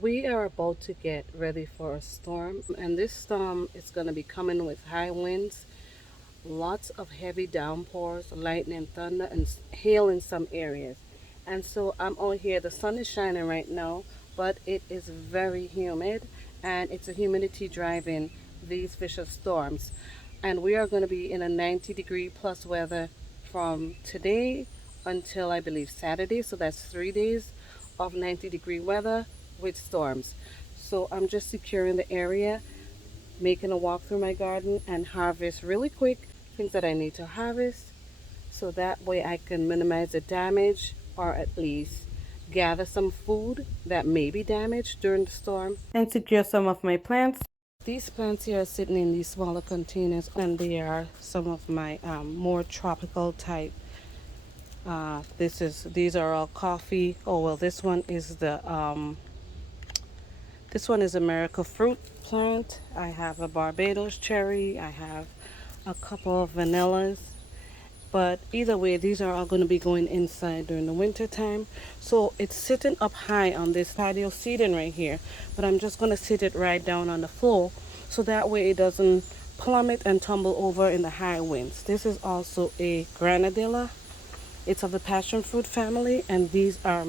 We are about to get ready for a storm, and this storm is going to be coming with high winds, lots of heavy downpours, lightning, thunder, and hail in some areas. And so I'm out here. The sun is shining right now, but it is very humid, and it's a humidity driving these vicious storms. And we are going to be in a 90-degree plus weather from today until I believe Saturday. So that's 3 days of 90-degree weather with storms. So I'm just securing the area, making a walk through my garden and harvest really quick things that I need to harvest so that way I can minimize the damage or at least gather some food that may be damaged during the storm and secure some of my plants. These plants here are sitting in these smaller containers and they are some of my more tropical type. These are all coffee. Oh well, this one is America fruit plant. I have a Barbados cherry. I have a couple of vanillas. But either way, these are all going to be going inside during the winter time. So it's sitting up high on this patio seating right here. But I'm just going to sit it right down on the floor so that way it doesn't plummet and tumble over in the high winds. This is also a granadilla. It's of the passion fruit family, and these are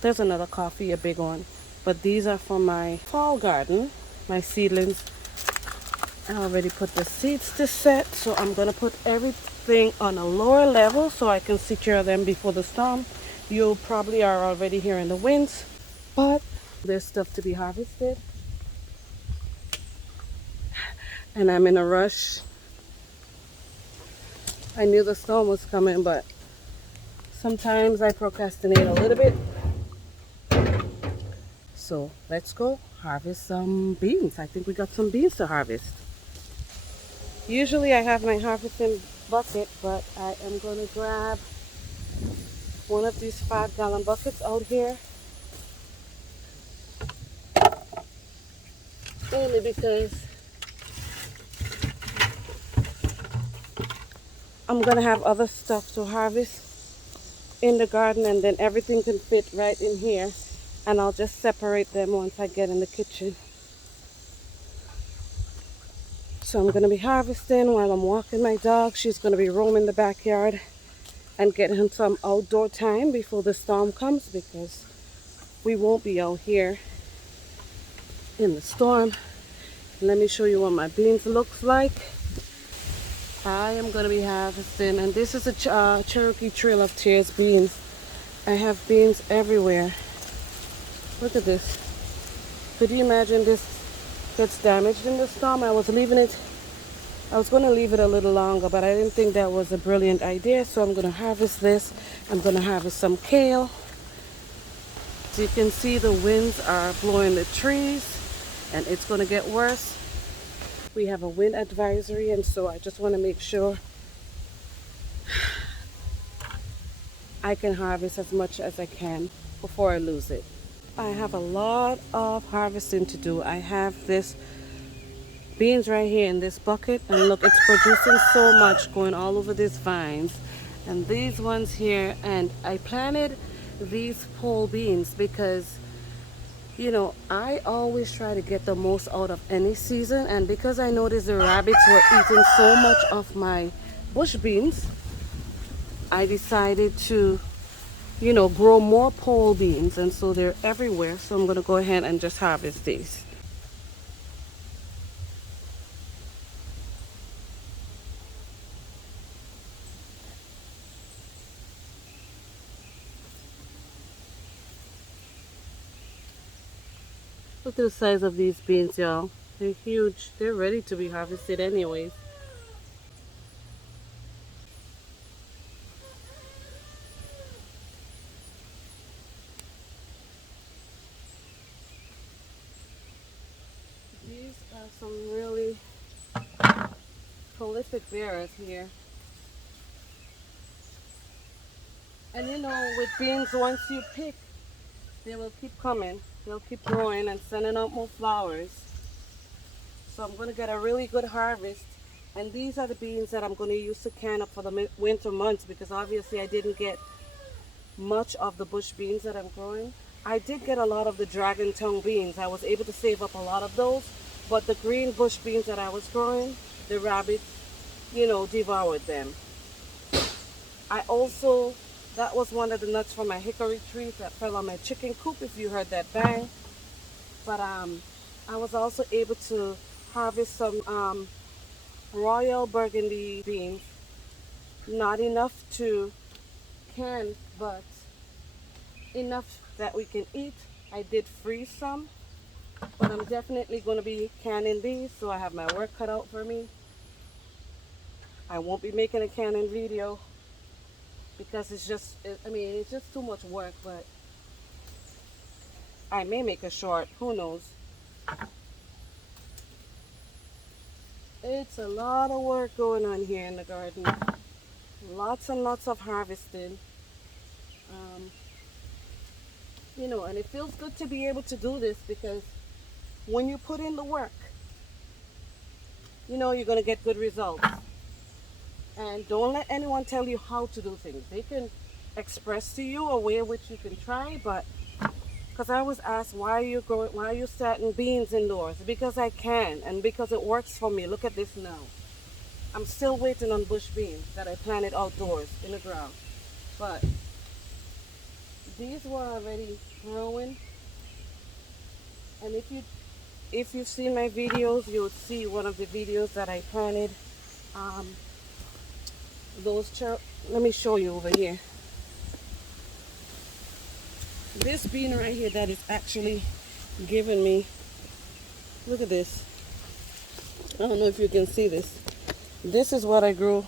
there's another coffee, a big one. But these are for my fall garden, my seedlings. I already put the seeds to set, so I'm going to put everything on a lower level so I can secure them before the storm. You probably are already hearing the winds, but there's stuff to be harvested, and I'm in a rush. I knew the storm was coming, but sometimes I procrastinate a little bit. So let's go harvest some beans. I think we got some beans to harvest. Usually I have my harvesting bucket, but I am going to grab one of these 5-gallon buckets out here, only because I'm going to have other stuff to harvest in the garden, and then everything can fit right in here, and I'll just separate them once I get in the kitchen. So I'm going to be harvesting while I'm walking my dog. She's going to be roaming the backyard and getting some outdoor time before the storm comes, because we won't be out here in the storm. Let me show you what my beans looks like. I am going to be harvesting, and this is a Cherokee Trail of Tears beans. I have beans everywhere. Look at this. Could you imagine this gets damaged in the storm? I was going to leave it a little longer, but I didn't think that was a brilliant idea, so I'm going to harvest this. I'm going to harvest some kale. As you can see, the winds are blowing the trees, and it's going to get worse. We have a wind advisory, and so I just want to make sure I can harvest as much as I can before I lose it. I have a lot of harvesting to do. I have this beans right here in this bucket, and look, it's producing so much, going all over these vines. And these ones here, and I planted these pole beans because I always try to get the most out of any season, and because I noticed the rabbits were eating so much of my bush beans, I decided to, grow more pole beans, and so they're everywhere. So I'm going to go ahead and just harvest these. Look at the size of these beans, y'all. They're huge. They're ready to be harvested anyways. These are some really prolific bearers here. And with beans, once you pick, they will keep coming. They'll keep growing and sending out more flowers. So I'm going to get a really good harvest. And these are the beans that I'm going to use to can up for the winter months, because obviously I didn't get much of the bush beans that I'm growing. I did get a lot of the dragon tongue beans. I was able to save up a lot of those, but the green bush beans that I was growing, the rabbits, devoured them. I also, that was one of the nuts from my hickory tree that fell on my chicken coop, if you heard that bang. But I was also able to harvest some royal burgundy beans. Not enough to can, but enough that we can eat. I did freeze some, but I'm definitely going to be canning these, so I have my work cut out for me. I won't be making a canning video because it's just, it's just too much work, but I may make a short, who knows. It's a lot of work going on here in the garden. Lots and lots of harvesting. And it feels good to be able to do this because when you put in the work, you're going to get good results. And don't let anyone tell you how to do things. They can express to you a way in which you can try, but because I was asked, why are you starting beans indoors? Because I can, and because it works for me. Look at this now. I'm still waiting on bush beans that I planted outdoors in the ground. But these were already growing. And if you've seen my videos, you would see one of the videos that I planted. Let me show you over here. This bean right here that is actually giving me, look at this. I don't know if you can see this. This is what I grew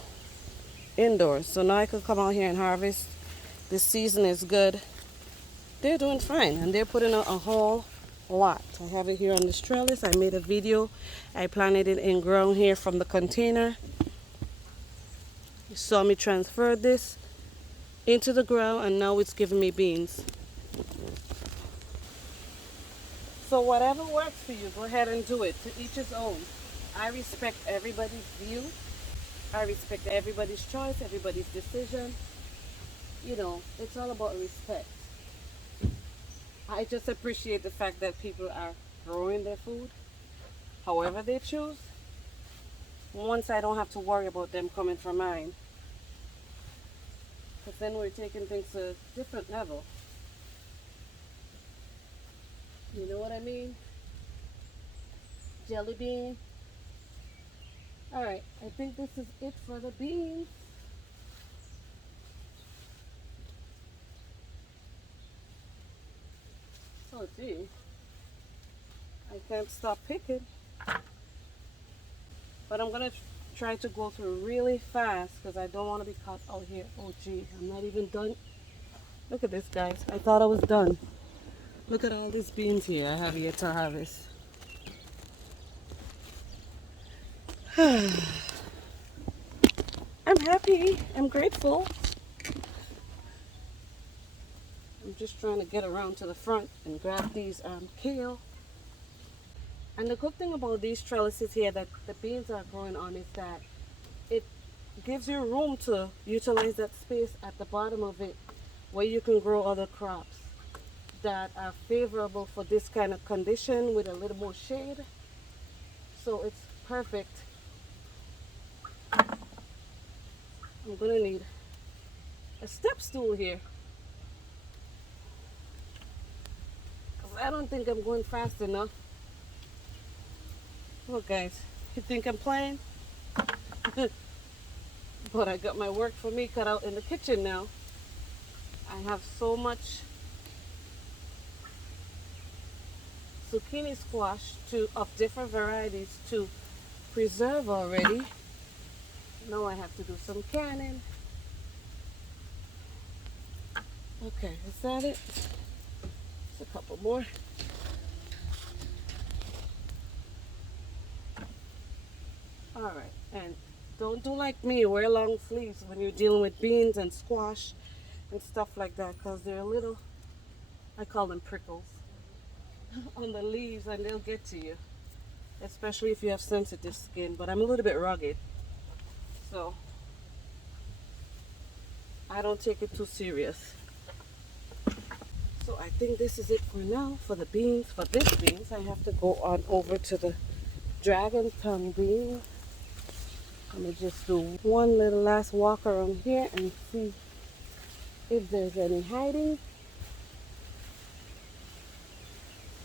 indoors. So now I could come out here and harvest. This season is good. They're doing fine, and they're putting out a whole lot. I have it here on this trellis. I made a video. I planted it in ground here from the container. You saw me transfer this into the ground, and now it's giving me beans. So whatever works for you, go ahead and do it. To each his own. I respect everybody's view. I respect everybody's choice, everybody's decision. It's all about respect. I just appreciate the fact that people are growing their food however they choose. Once I don't have to worry about them coming for mine. Because then we're taking things to a different level. You know what I mean? Jelly bean. Alright, I think this is it for the beans. Oh gee, I can't stop picking. But I'm gonna try to go through really fast because I don't want to be caught out here. Oh gee, I'm not even done. Look at this, guys. I thought I was done. Look at all these beans here I have yet to harvest. I'm happy. I'm grateful. I'm just trying to get around to the front and grab these kale. And the good thing about these trellises here that the beans are growing on is that it gives you room to utilize that space at the bottom of it where you can grow other crops that are favorable for this kind of condition with a little more shade. So it's perfect. I'm gonna need a step stool here. I don't think I'm going fast enough. Look guys, you think I'm playing? But I got my work for me cut out in the kitchen now. I have so much zucchini squash of different varieties to preserve already. Now I have to do some canning. Okay, is that it? Just a couple more. Alright, and don't do like me, wear long sleeves when you're dealing with beans and squash and stuff like that, because they're a little, I call them prickles, on the leaves, and they'll get to you, especially if you have sensitive skin. But I'm a little bit rugged, so I don't take it too serious. So So I think this is it for now for the beans. For this beans, I have to go on over to the dragon tongue beans. Let me just do one little last walk around here and see if there's any hiding.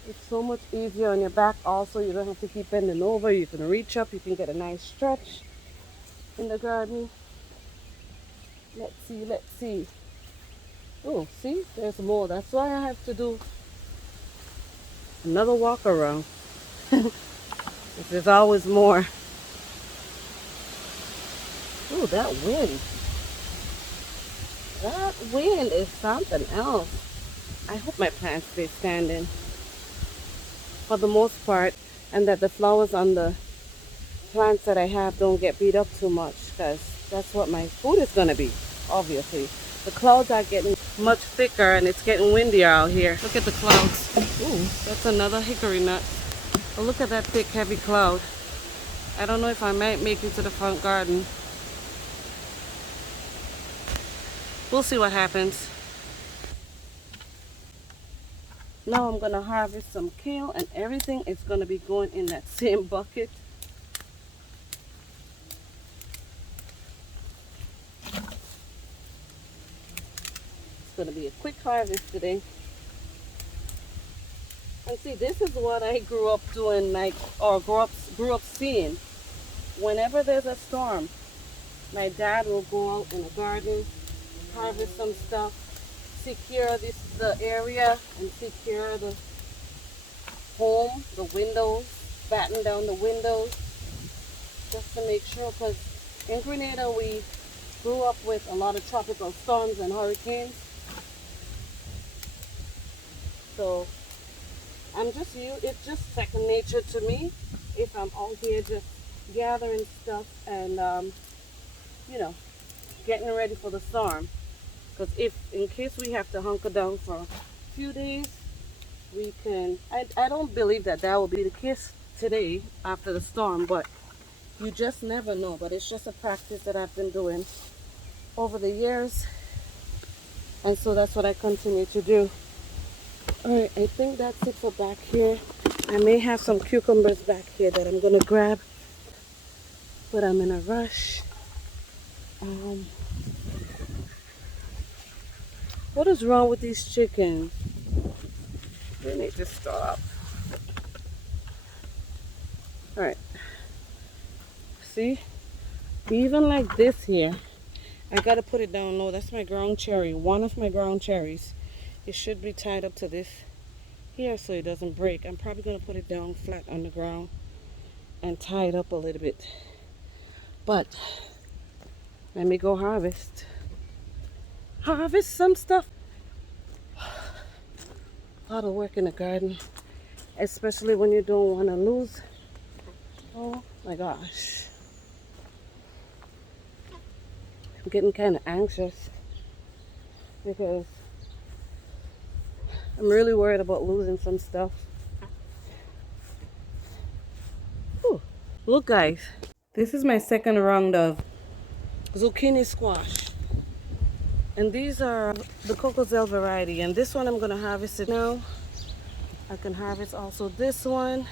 It's so much easier on your back also. You don't have to keep bending over. You can reach up. You can get a nice stretch in the garden. Let's see, let's see. Oh, see, there's more. That's why I have to do another walk around. There's always more. Oh, that wind. That wind is something else. I hope my plants stay standing for the most part, and that the flowers on the plants that I have don't get beat up too much, because that's what my food is going to be, obviously. The clouds are getting much thicker and it's getting windier out here. Look at the clouds. Ooh, that's another hickory nut. Oh, look at that thick, heavy cloud. I don't know if I might make it to the front garden. We'll see what happens. Now I'm going to harvest some kale, and everything is going to be going in that same bucket. It's going to be a quick harvest today. And see, this is what I grew up doing, like, or grew up seeing. Whenever there's a storm, my dad will go out in the garden, harvest some stuff, secure the area, and secure the home, the windows, batten down the windows, just to make sure, because in Grenada we grew up with a lot of tropical storms and hurricanes. So it's just second nature to me if I'm out here just gathering stuff and you know, getting ready for the storm. Because in case we have to hunker down for a few days, we can. I don't believe that will be the case today after the storm, but you just never know. But it's just a practice that I've been doing over the years, and so that's what I continue to do. All right, I think that's it for back here. I may have some cucumbers back here that I'm gonna grab, but I'm in a rush. What is wrong with these chickens? They need to stop. All right. See? Even like this here, I gotta put it down low. That's my ground cherry. One of my ground cherries. It should be tied up to this here so it doesn't break. I'm probably gonna put it down flat on the ground and tie it up a little bit. But let me go harvest some stuff. A lot of work in the garden, especially when you don't want to lose. Oh my gosh, I'm getting kind of anxious because I'm really worried about losing some stuff. Ooh. Look guys, this is my second round of zucchini squash. And these are the Cocozelle variety. And this one I'm going to harvest it now. I can harvest also this one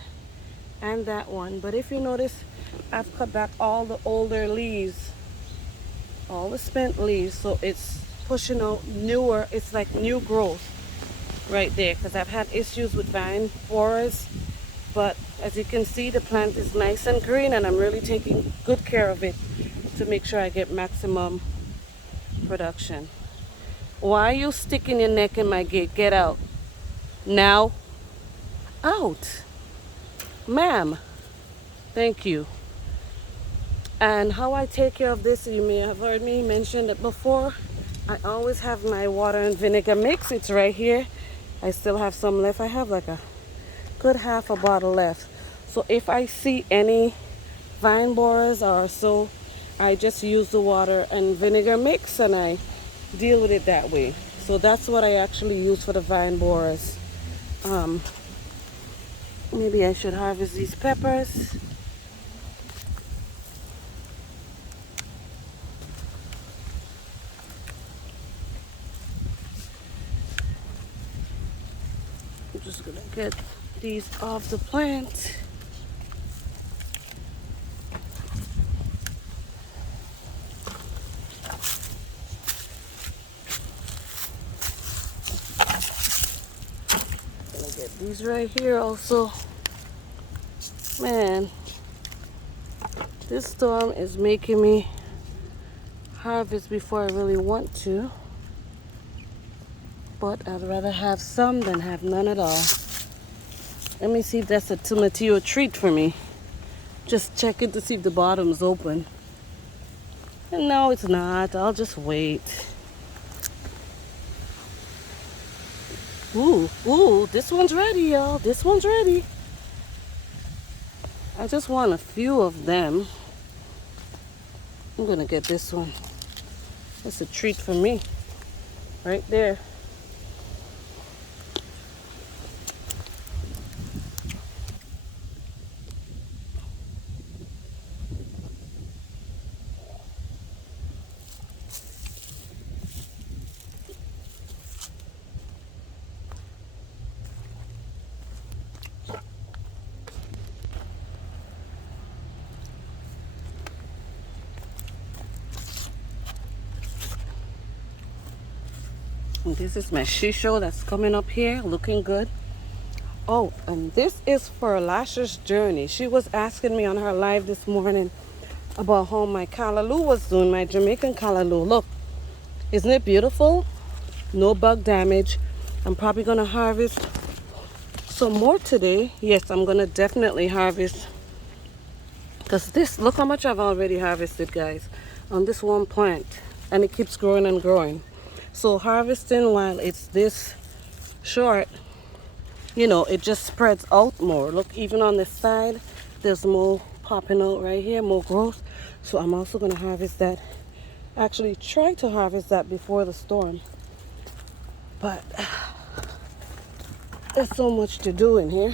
and that one. But if you notice, I've cut back all the older leaves, all the spent leaves. So it's pushing out newer, it's like new growth right there. Because I've had issues with vine borers. But as you can see, the plant is nice and green, and I'm really taking good care of it to make sure I get maximum production. Why are you sticking your neck in my gate? Get out. Now. Out. Ma'am. Thank you. And how I take care of this, you may have heard me mention it before. I always have my water and vinegar mix. It's right here. I still have some left. I have like a good half a bottle left. So if I see any vine borers or so, I just use the water and vinegar mix and I deal with it that way. So that's what I actually use for the vine borers. Maybe I should harvest these peppers. I'm just gonna get these off the plant. Gonna get these right here also. Man, this storm is making me harvest before I really want to. But I'd rather have some than have none at all. Let me see if that's a tomatillo treat for me. Just checking to see if the bottom's open. And no, it's not. I'll just wait. Ooh, this one's ready, y'all. This one's ready. I just want a few of them. I'm gonna get this one. It's a treat for me. Right there. And this is my shisho that's coming up here, looking good. Oh, and this is for Lasha's journey. She was asking me on her live this morning about how my callaloo was doing, my Jamaican callaloo. Look, isn't it beautiful? No bug damage. I'm probably gonna harvest some more today. Yes, I'm gonna definitely harvest, because this, look how much I've already harvested, guys, on this one plant, and it keeps growing and growing. So harvesting while it's this short, you know, it just spreads out more. Look, even on this side, there's more popping out right here, more growth. So I'm also gonna harvest that. Actually, try to harvest that before the storm. But there's so much to do in here.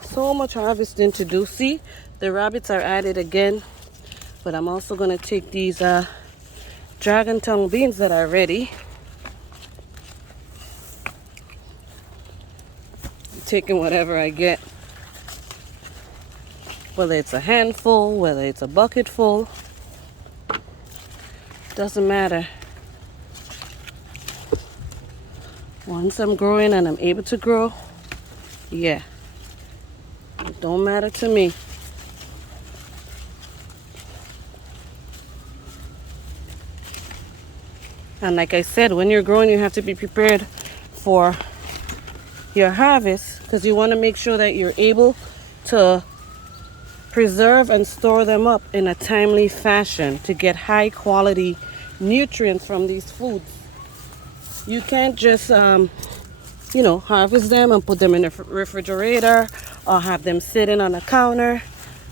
So much harvesting to do. See, the rabbits are at it again. But I'm also gonna take these dragon tongue beans that are ready. I'm taking whatever I get. Whether it's a handful, whether it's a bucket full. Doesn't matter. Once I'm growing and I'm able to grow, yeah, it don't matter to me. And like I said, when you're growing, you have to be prepared for your harvest, because you want to make sure that you're able to preserve and store them up in a timely fashion to get high quality nutrients from these foods. You can't just you know, harvest them and put them in the refrigerator or have them sitting on a counter.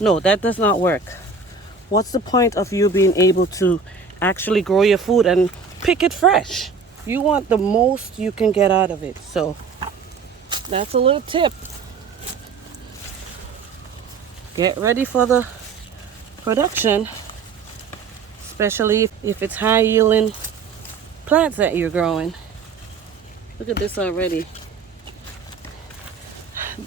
No, that does not work. What's the point of you being able to actually grow your food and pick it fresh? You want the most you can get out of it. So that's a little tip. Get ready for the production, especially if it's high yielding plants that you're growing. Look at this already.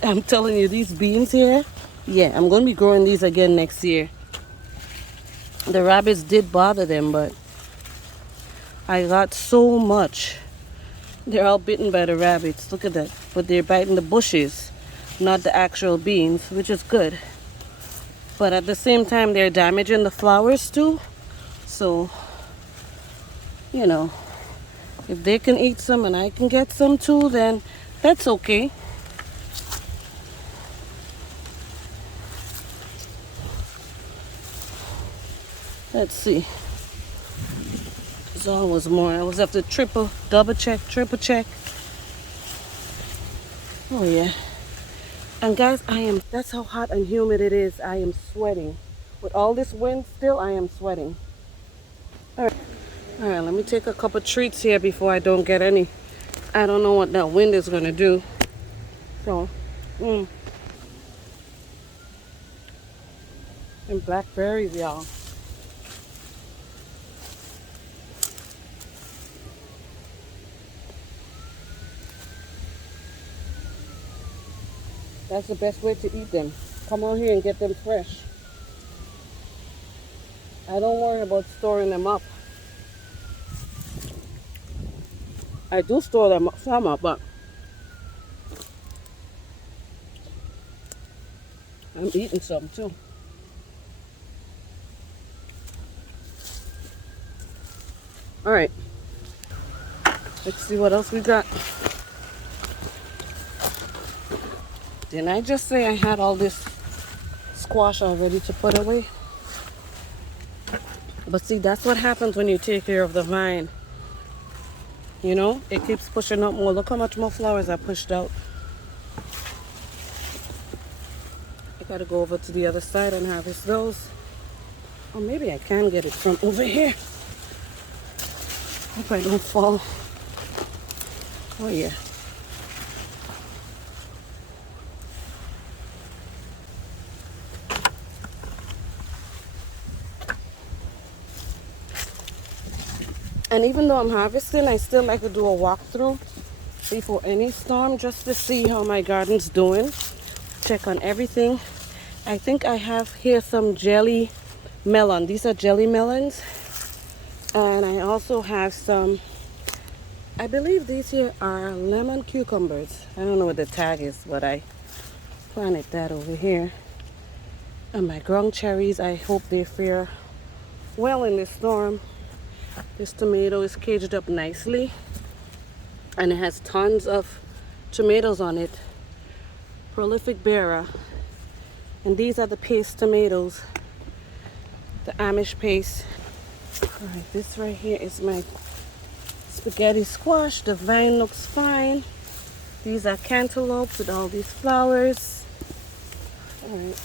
I'm telling you, these beans here, yeah, I'm going to be growing these again next year. The rabbits did bother them, but I got so much. They're all bitten by the rabbits. Look at that. But they're biting the bushes, not the actual beans, which is good. But at the same time, they're damaging the flowers too. So, you know, if they can eat some and I can get some too, then that's okay. Let's see. There's always more. I was after double check. Oh yeah. And guys, that's how hot and humid it is. I am sweating. With all this wind still, I am sweating. All right, let me take a couple treats here before I don't get any. I don't know what that wind is gonna do. So, and blackberries, y'all. That's the best way to eat them. Come on here and get them fresh. I don't worry about storing them up. I do store them some up, but I'm eating some too. All right, let's see what else we got. Didn't I just say I had all this squash all ready to put away? But see, that's what happens when you take care of the vine. You know, it keeps pushing up more. Look how much more flowers I pushed out. I gotta go over to the other side and harvest those. Or maybe I can get it from over here. Hope I don't fall. Oh yeah. And even though I'm harvesting, I still like to do a walkthrough before any storm just to see how my garden's doing. Check on everything. I think I have here some jelly melon. These are jelly melons. And I also have some, I believe these here are lemon cucumbers. I don't know what the tag is, but I planted that over here. And my ground cherries, I hope they fare well in this storm. This tomato is caged up nicely. And it has tons of tomatoes on it. Prolific bearer. And these are the paste tomatoes. The Amish paste. Alright, this right here is my spaghetti squash. The vine looks fine. These are cantaloupes with all these flowers. Alright.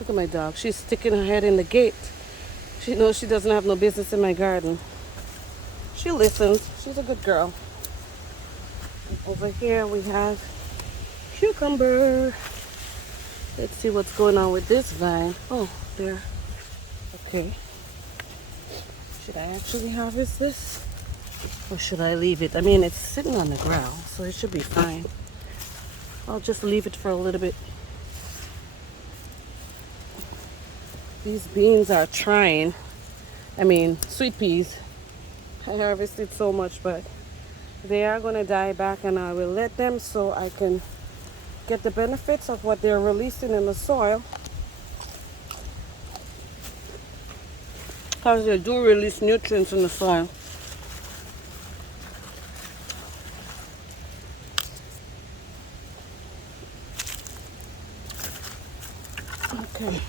Look at my dog. She's sticking her head in the gate. She knows she doesn't have no business in my garden. She listens. She's a good girl. And over here we have cucumber. Let's see what's going on with this vine. Oh, there. Okay. Should I actually harvest this? Or should I leave it? I mean, it's sitting on the ground, so it should be fine. I'll just leave it for a little bit. These beans are trying. I mean, sweet peas. I harvested so much, but they are going to die back, and I will let them so I can get the benefits of what they're releasing in the soil. Because they do release nutrients in the soil. Okay.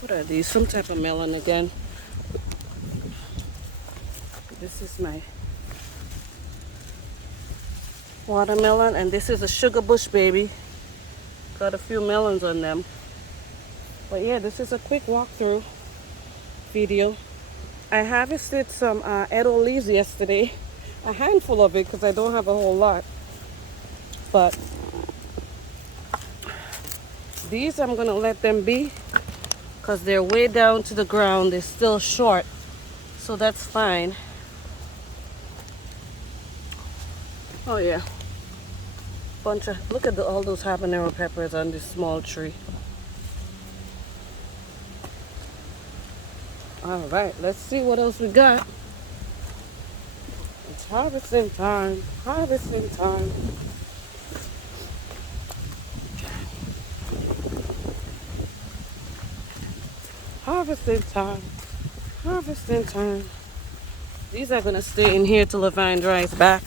What are these? Some type of melon again. This is my watermelon, and this is a sugar bush baby. Got a few melons on them. But yeah, this is a quick walkthrough video. I harvested some Edo leaves yesterday. A handful of it because I don't have a whole lot. But these I'm going to let them be because they're way down to the ground. They're still short. So that's fine. Oh yeah. Bunch of, look at all those habanero peppers on this small tree. All right, let's see what else we got. It's harvesting time. Harvesting time. Harvesting time. Harvesting time. These are going to stay in here till the vine dries back,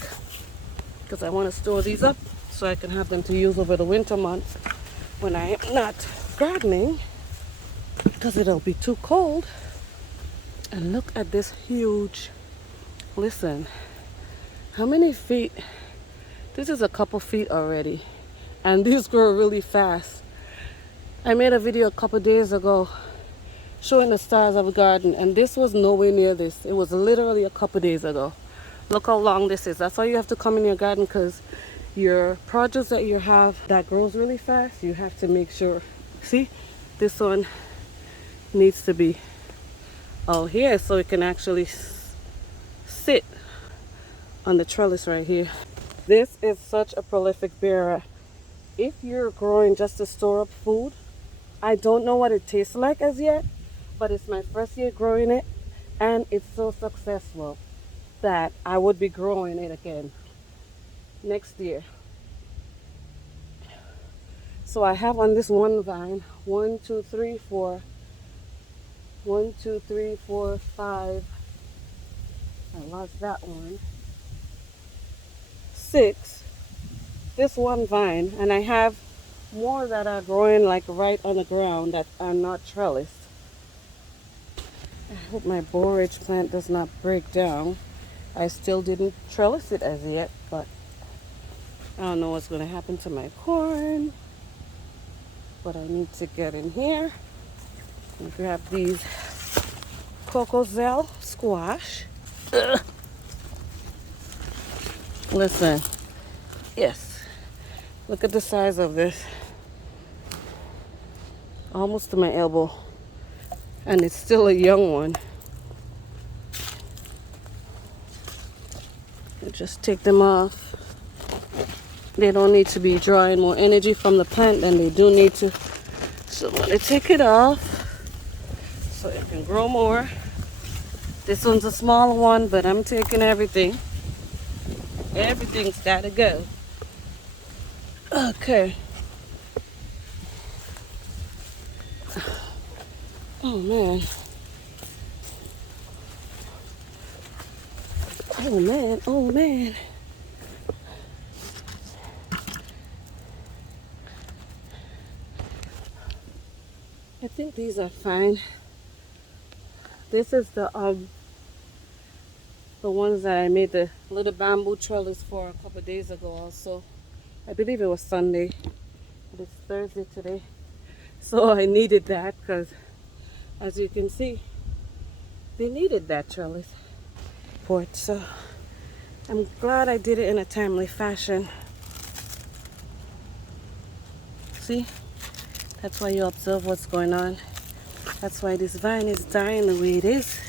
because I want to store these up so I can have them to use over the winter months when I am not gardening, because it'll be too cold. And look at this huge, listen, how many feet? This is a couple feet already, and these grow really fast. I made a video a couple days ago showing the stars of a garden, and this was nowhere near this. It was literally a couple days ago. Look how long this is. That's why you have to come in your garden, because your produce that you have that grows really fast, you have to make sure. See, this one needs to be out here so it can actually sit on the trellis right here. This is such a prolific bearer. If you're growing just to store up food, I don't know what it tastes like as yet, but it's my first year growing it, and it's so successful that I would be growing it again next year. So I have on this one vine 1, 2, 3, 4, 1, 2, 3, 4, 5. I lost that one. 6. This one vine, and I have more that are growing like right on the ground that are not trellised. I hope my borage plant does not break down. I still didn't trellis it as yet, but I don't know what's going to happen to my corn. But I need to get in here and grab these Cocozelle squash. Ugh. Listen, yes, look at the size of this. Almost to my elbow. And it's still a young one. I just take them off. They don't need to be drawing more energy from the plant than they do need to. So I'm going to take it off so it can grow more. This one's a smaller one, but I'm taking everything. Everything's got to go. Okay. Oh, man. Oh, man. Oh, man. I think these are fine. This is the ones that I made the little bamboo trellis for a couple of days ago also. I believe it was Sunday, but it's Thursday today. So I needed that because, as you can see, they needed that trellis. So I'm glad I did it in a timely fashion. See? That's why you observe what's going on. That's why this vine is dying the way it is.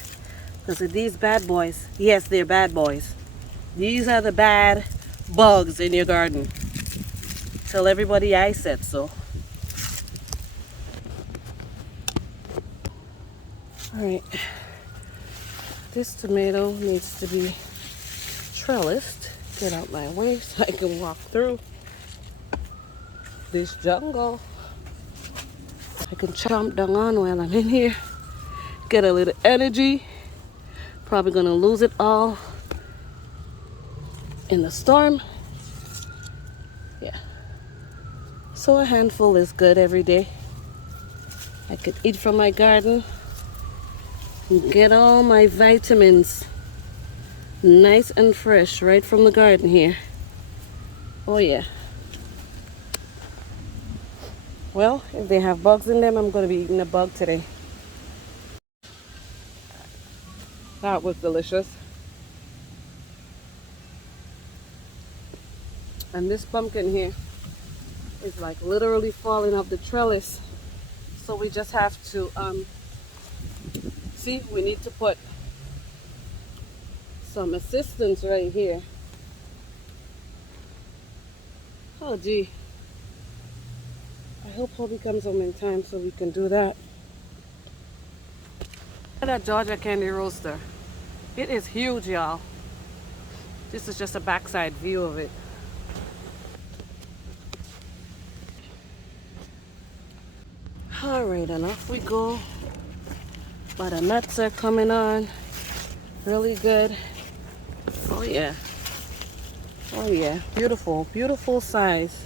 Because of these bad boys. Yes, they're bad boys. These are the bad bugs in your garden. Tell everybody I said so. Alright. This tomato needs to be trellised. Get out my way so I can walk through this jungle. I can chomp down on while I'm in here. Get a little energy. Probably gonna lose it all in the storm. Yeah. So a handful is good every day. I could eat from my garden and get all my vitamins nice and fresh right from the garden here. Oh yeah. Well, if they have bugs in them, I'm going to be eating a bug today. That was delicious. And this pumpkin here is like literally falling off the trellis. So we just have to, see, we need to put some assistance right here. Oh gee. I hope Hobie comes home in time so we can do that. Look at that Georgia candy roaster. It is huge, y'all. This is just a backside view of it. Alright, and off we go. But the nuts are coming on. Really good. Oh yeah. Oh yeah. Beautiful, beautiful size.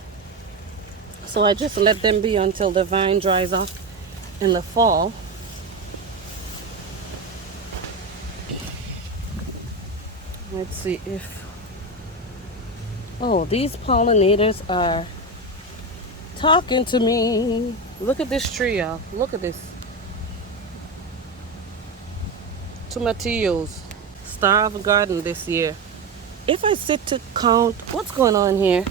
So I just let them be until the vine dries off in the fall. Let's see if... Oh, these pollinators are talking to me. Look at this tree, y'all. Look at this. Tomatillos. Star of the garden this year. If I sit to count, what's going on here?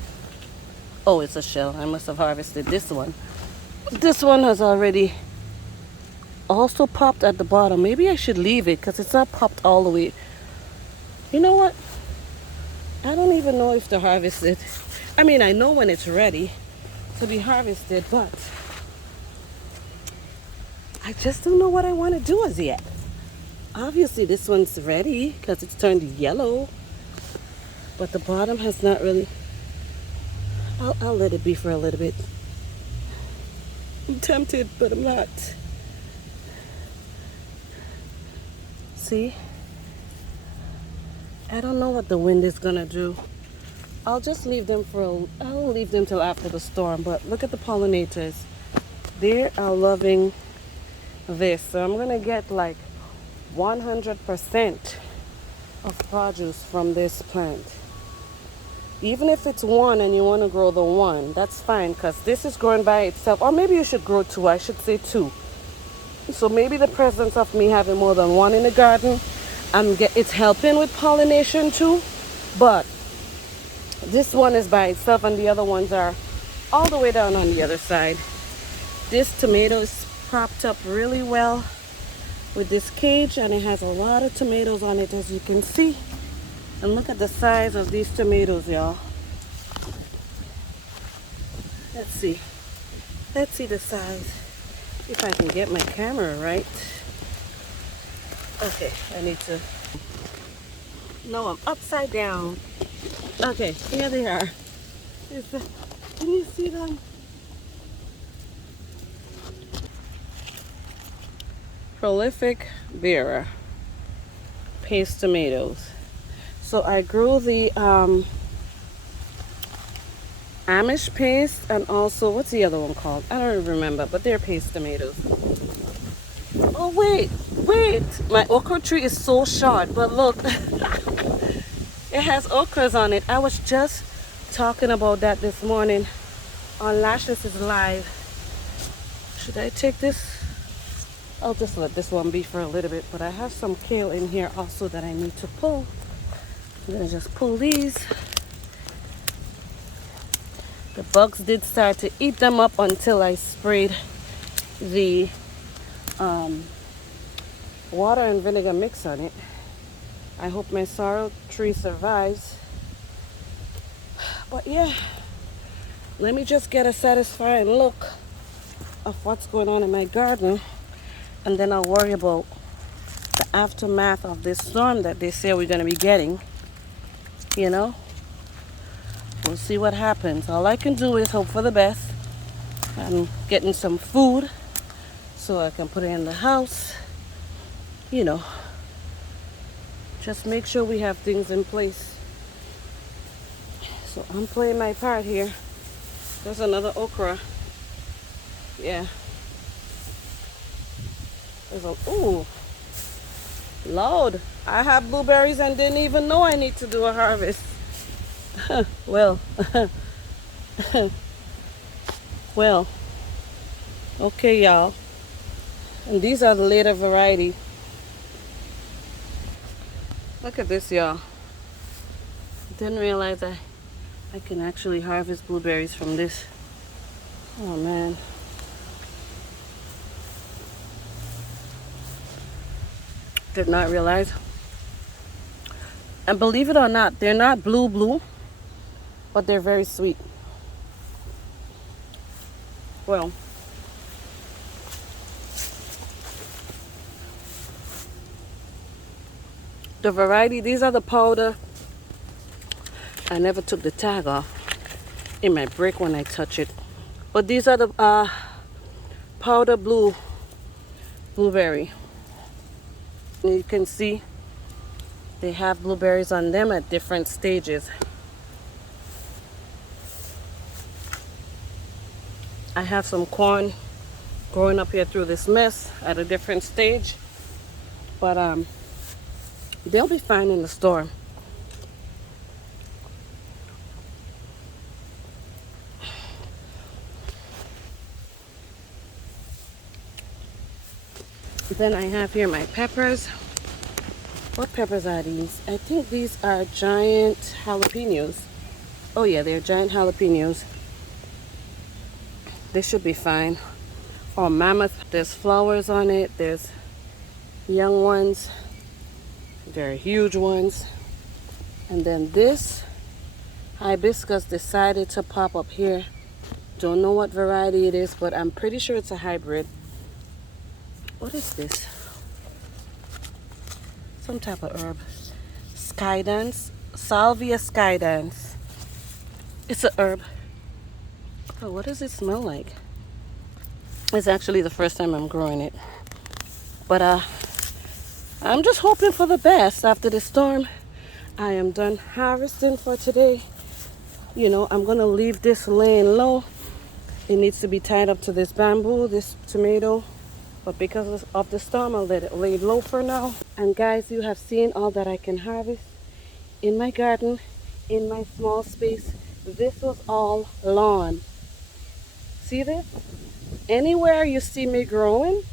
Oh, it's a shell. I must have harvested this one. This one has already also popped at the bottom. Maybe I should leave it because it's not popped all the way. You know what? I don't even know if to harvest it. I mean, I know when it's ready to be harvested, but I just don't know what I want to do as yet. Obviously, this one's ready because it's turned yellow, but the bottom has not really. I'll let it be for a little bit. I'm tempted, but I'm not. See? I don't know what the wind is gonna do. I'll just leave them I'll leave them till after the storm, but look at the pollinators. They are loving this. So I'm gonna get like 100% of produce from this plant. Even if it's one and you want to grow the one, that's fine because this is growing by itself. Or maybe you should grow two. I should say two. So maybe the presence of me having more than one in the garden, it's helping with pollination too. But this one is by itself and the other ones are all the way down on the other side. This tomato is propped up really well with this cage, and it has a lot of tomatoes on it, as you can see. And look at the size of these tomatoes, y'all. Let's see the size, if I can get my camera right. Okay, I need to, no, I'm upside down. Okay, here they are. Can you see them? Prolific Vera paste tomatoes. So I grew the Amish paste, and also, what's the other one called? I don't remember, but they're paste tomatoes. Oh wait, my okra tree is so short, but look, it has okras on it. I was just talking about that this morning on Lashes is Live. Should I take this? I'll just let this one be for a little bit, but I have some kale in here also that I need to pull. I'm gonna just pull these. The bugs did start to eat them up until I sprayed the water and vinegar mix on it. I hope my sorrel tree survives. But yeah, let me just get a satisfying look of what's going on in my garden, and then I'll worry about the aftermath of this storm that they say we're going to be getting. You know, we'll see what happens. All I can do is hope for the best. I'm getting some food so I can put it in the house. You know, just make sure we have things in place. So I'm playing my part here. There's another okra. Yeah. There's a, ooh, Lord, I have blueberries and didn't even know I need to do a harvest. Well, well, okay, y'all. And these are the later variety. Look at this, y'all. Didn't realize I can actually harvest blueberries from this. Oh man. Did not realize. And believe it or not, they're not blue, but they're very sweet. Well, the variety, these are the powder. I never took the tag off. It might break when I touch it. But these are the powder blueberry. And you can see they have blueberries on them at different stages. I have some corn growing up here through this mess at a different stage, but they'll be fine in the storm. Then I have here my peppers. What peppers are these? I think these are giant jalapenos. Oh yeah, they're giant jalapenos. They should be fine. Or mammoth. There's flowers on it. There's young ones. There are huge ones. And then this hibiscus decided to pop up here. Don't know what variety it is, but I'm pretty sure it's a hybrid. What is this? Some type of herb. Skydance. Salvia skydance. It's a herb. Oh, what does it smell like? It's actually the first time I'm growing it. But I'm just hoping for the best after the storm. I am done harvesting for today. You know, I'm gonna leave this laying low. It needs to be tied up to this bamboo, this tomato. But because of the storm, I'll let it lay low for now. And guys, you have seen all that I can harvest in my garden, in my small space. This was all lawn. See this? Anywhere you see me growing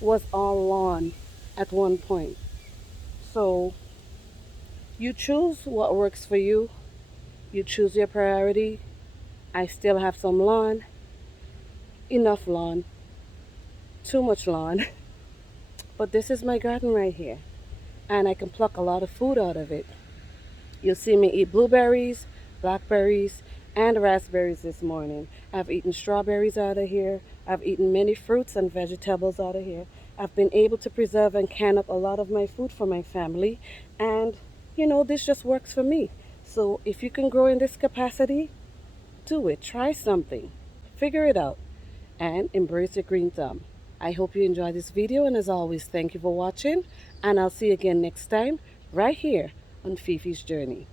was all lawn at one point. So you choose what works for you. You choose your priority. I still have some lawn. Enough lawn. Too much lawn. But this is my garden right here. And I can pluck a lot of food out of it. You'll see me eat blueberries, blackberries, and raspberries this morning. I've eaten strawberries out of here. I've eaten many fruits and vegetables out of here. I've been able to preserve and can up a lot of my food for my family. And, you know, this just works for me. So if you can grow in this capacity, do it. Try something. Figure it out. And embrace your green thumb. I hope you enjoyed this video. And as always, thank you for watching. And I'll see you again next time right here on Fifi's Journey.